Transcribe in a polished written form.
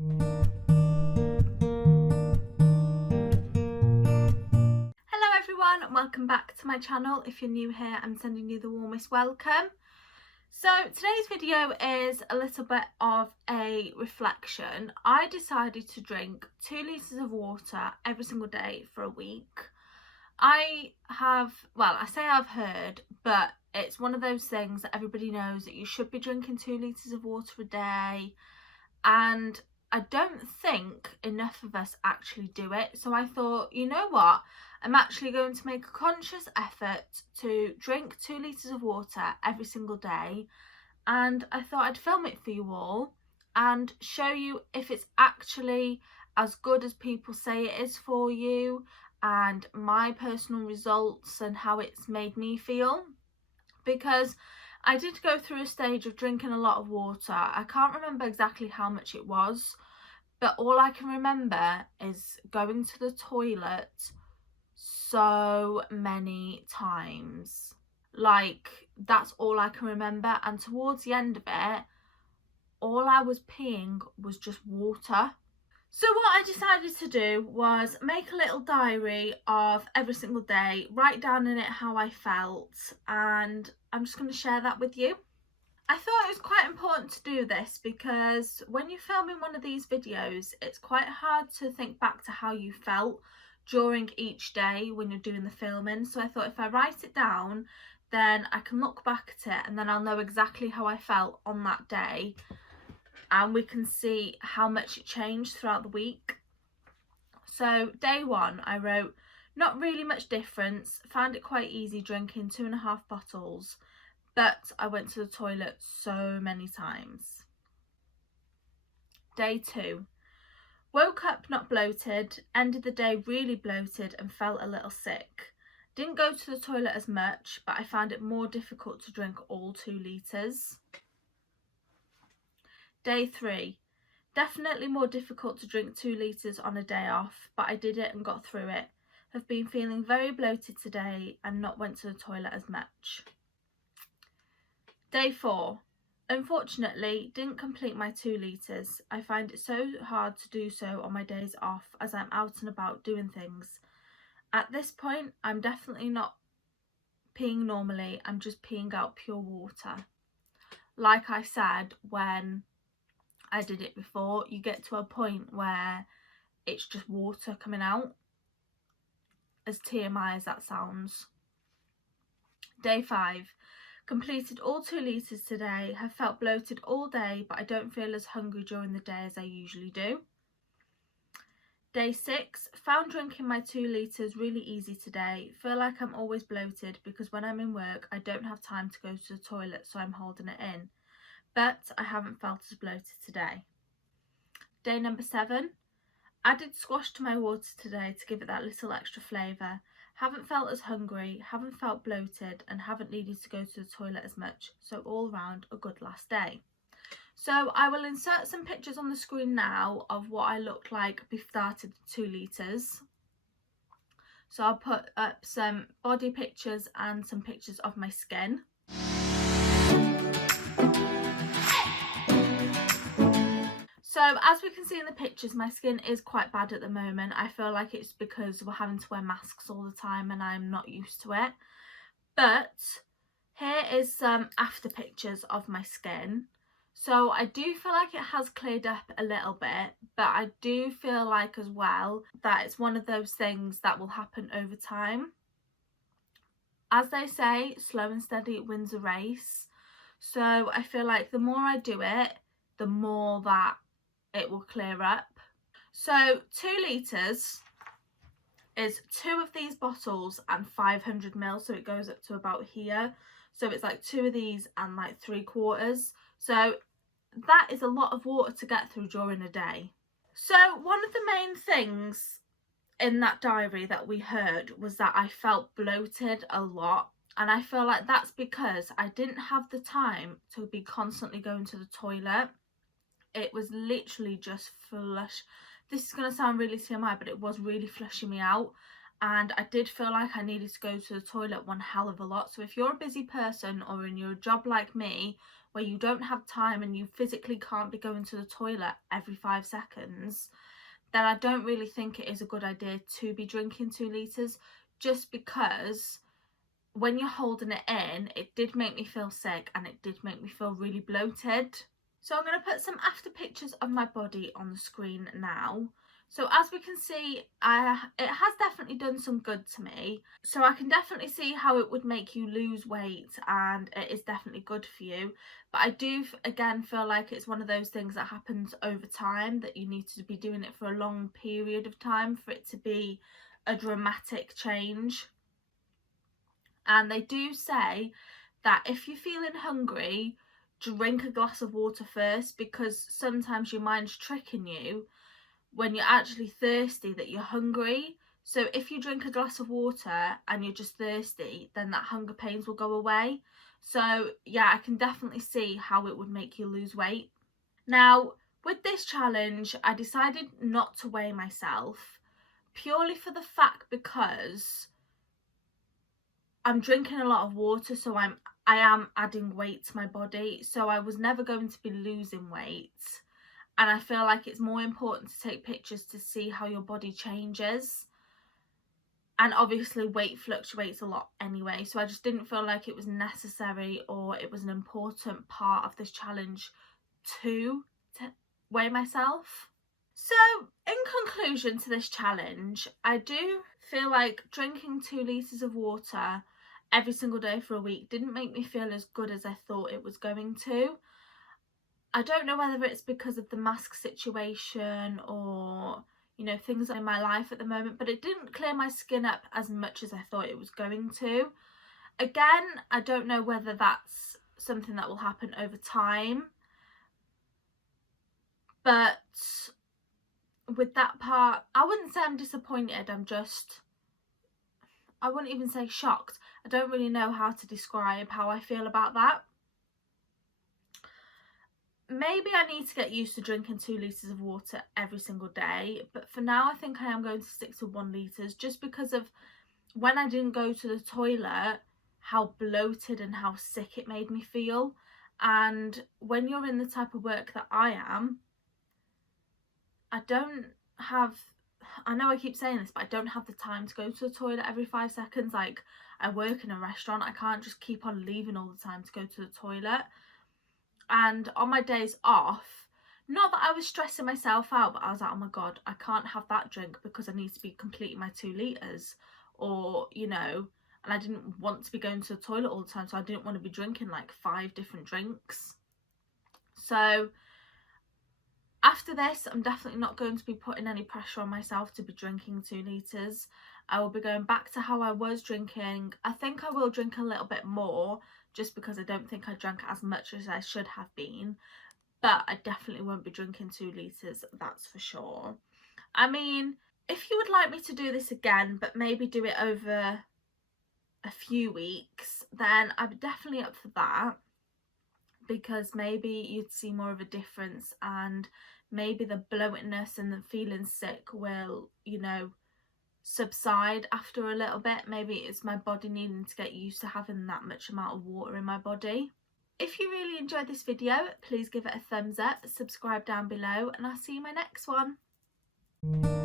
Hello everyone, and welcome back to my channel. If you're new here, I'm sending you the warmest welcome. So today's video is a little bit of a reflection. I decided to drink 2 litres of water every single day for a week. I say I've heard, but it's one of those things that everybody knows that you should be drinking 2 litres of water a day, and I don't think enough of us actually do it. So I thought, you know what, I'm actually going to make a conscious effort to drink 2 litres of water every single day, and I thought I'd film it for you all and show you if it's actually as good as people say it is for you, and my personal results and how it's made me feel. Because I did go through a stage of drinking a lot of water. I can't remember exactly how much it was, but all I can remember is going to the toilet so many times. Like, that's all I can remember. And towards the end of it, all I was peeing was just water. So what I decided to do was make a little diary of every single day, write down in it how I felt, and I'm just going to share that with you. I thought it was quite important to do this because when you're filming one of these videos, it's quite hard to think back to how you felt during each day when you're doing the filming. So I thought if I write it down, then I can look back at it and then I'll know exactly how I felt on that day, and we can see how much it changed throughout the week. So day one, I wrote, not really much difference, found it quite easy drinking 2.5 bottles, but I went to the toilet so many times. Day two, woke up not bloated, ended the day really bloated and felt a little sick. Didn't go to the toilet as much, but I found it more difficult to drink all 2 litres. Day three, definitely more difficult to drink 2 litres on a day off, but I did it and got through it. Have been feeling very bloated today and not went to the toilet as much. Day four, unfortunately didn't complete my 2 litres. I find it so hard to do so on my days off as I'm out and about doing things. At this point, I'm definitely not peeing normally, I'm just peeing out pure water. Like I said, when I did it before, you get to a point where it's just water coming out, as TMI as that sounds. Day five, completed all 2 litres today, have felt bloated all day, but I don't feel as hungry during the day as I usually do. Day six, found drinking my 2 litres really easy today, feel like I'm always bloated because when I'm in work I don't have time to go to the toilet, so I'm holding it in, but I haven't felt as bloated today. Day number 7, added squash to my water today to give it that little extra flavour. Haven't felt as hungry, haven't felt bloated, and haven't needed to go to the toilet as much, so all round a good last day. So I will insert some pictures on the screen now of what I looked like before I started the 2 litres. So I'll put up some body pictures and some pictures of my skin. So as we can see in the pictures, my skin is quite bad at the moment. I feel like it's because we're having to wear masks all the time and I'm not used to it. But here is some after pictures of my skin. So I do feel like it has cleared up a little bit, but I do feel like as well that it's one of those things that will happen over time. As they say, slow and steady wins a race. So I feel like the more I do it, the more that it will clear up. So 2 litres is 2 of these bottles and 500 ml, so it goes up to about here. So it's like 2 of these and like 3/4. So that is a lot of water to get through during a day. So one of the main things in that diary that we heard was that I felt bloated a lot, and I feel like that's because I didn't have the time to be constantly going to the toilet. It was literally just flush. This is going to sound really TMI, but it was really flushing me out. and I did feel like I needed to go to the toilet one hell of a lot. So if you're a busy person or in your job like me where you don't have time and you physically can't be going to the toilet every 5 seconds, then I don't really think it is a good idea to be drinking 2 litres, just because when you're holding it in, it did make me feel sick and it did make me feel really bloated. So I'm going to put some after pictures of my body on the screen now. So as we can see, it has definitely done some good to me. So I can definitely see how it would make you lose weight, and it is definitely good for you. But I do, again, feel like it's one of those things that happens over time, that you need to be doing it for a long period of time for it to be a dramatic change. And they do say that if you're feeling hungry, drink a glass of water first, because sometimes your mind's tricking you when you're actually thirsty that you're hungry. So if you drink a glass of water and you're just thirsty, then that hunger pains will go away. So yeah, I can definitely see how it would make you lose weight. Now, with this challenge, I decided not to weigh myself, purely for the fact because I'm drinking a lot of water, so I am adding weight to my body. So I was never going to be losing weight. And I feel like it's more important to take pictures to see how your body changes. And obviously weight fluctuates a lot anyway, so I just didn't feel like it was necessary or it was an important part of this challenge to weigh myself. So in conclusion to this challenge, I do feel like drinking 2 litres of water every single day for a week didn't make me feel as good as I thought it was going to. I don't know whether it's because of the mask situation or, you know, things in my life at the moment, but it didn't clear my skin up as much as I thought it was going to. Again, I don't know whether that's something that will happen over time, but with that part, I wouldn't say I'm disappointed, I wouldn't even say shocked. I don't really know how to describe how I feel about that. Maybe I need to get used to drinking 2 litres of water every single day, but for now I think I am going to stick to 1 litre, just because of when I didn't go to the toilet, how bloated and how sick it made me feel. And when you're in the type of work that I am, I know I keep saying this, but I don't have the time to go to the toilet every 5 seconds. Like, I work in a restaurant, I can't just keep on leaving all the time to go to the toilet. And on my days off, not that I was stressing myself out, but I was like, oh my god, I can't have that drink because I need to be completing my 2 litres, or, you know, and I didn't want to be going to the toilet all the time, so I didn't want to be drinking like 5 different drinks. So after this, I'm definitely not going to be putting any pressure on myself to be drinking 2 litres. I will be going back to how I was drinking. I think I will drink a little bit more, just because I don't think I drank as much as I should have been. But I definitely won't be drinking 2 litres, that's for sure. I mean, if you would like me to do this again, but maybe do it over a few weeks, then I'm definitely up for that, because maybe you'd see more of a difference, and maybe the bloatedness and the feeling sick will, you know, subside after a little bit. Maybe it's my body needing to get used to having that much amount of water in my body. If you really enjoyed this video, please give it a thumbs up, subscribe down below, and I'll see you in my next one.